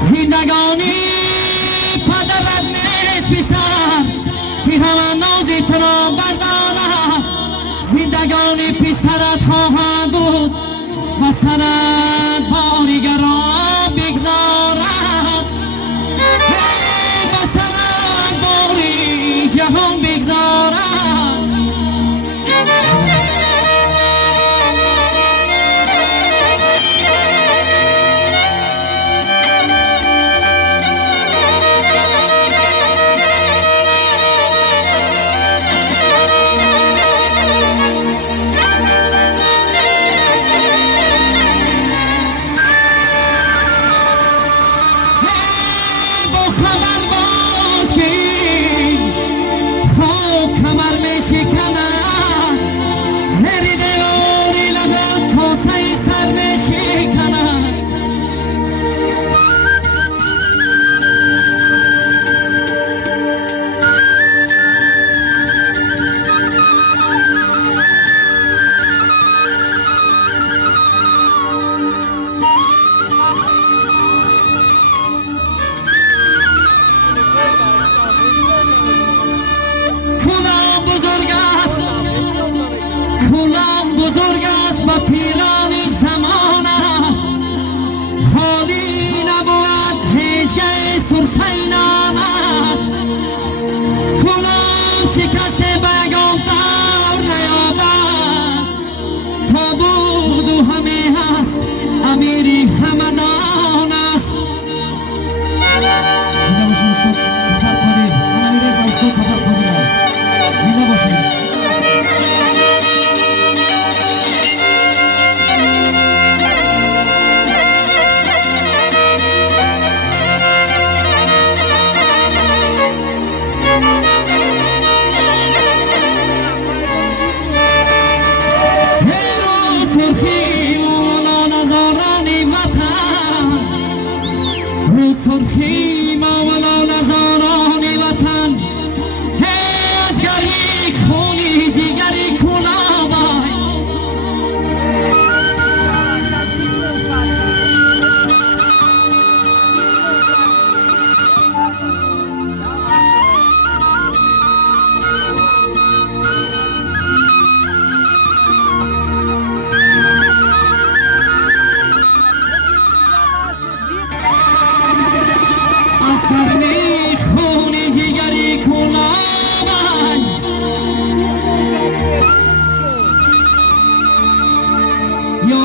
زندگانی پدرت نیست پسر که همه نازی تو را بردارد. زندگانی پسرت خواهد بود و سرت باریگر را بگذارد. و سرت باری جهان بگذارد. خبر باش که این خوب کمر می شکند، زیر دیواری لبت کاسه سر می شکند. بزرگ است با پیران زمانش، خالی نبود هیچگاه سرسینانش. کلام شکسته به یگان دور نیابد، تا بود و همه هست امیری همدان است. زنده باشین استاد سفر کنیم، من امیره استاد سفر کنیم. زنده باشین. سرخی مولا نزاران وطن، هی از گرمی خونی جگری کلابای. گرمی خونی جگری کلابای. یا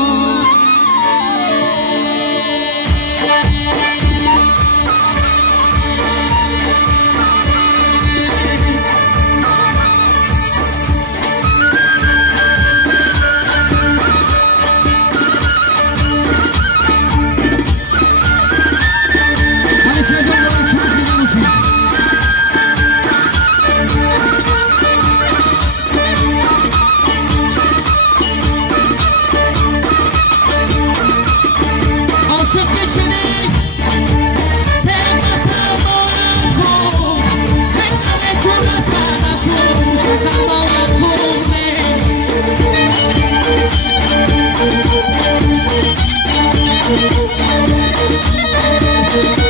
Thank you.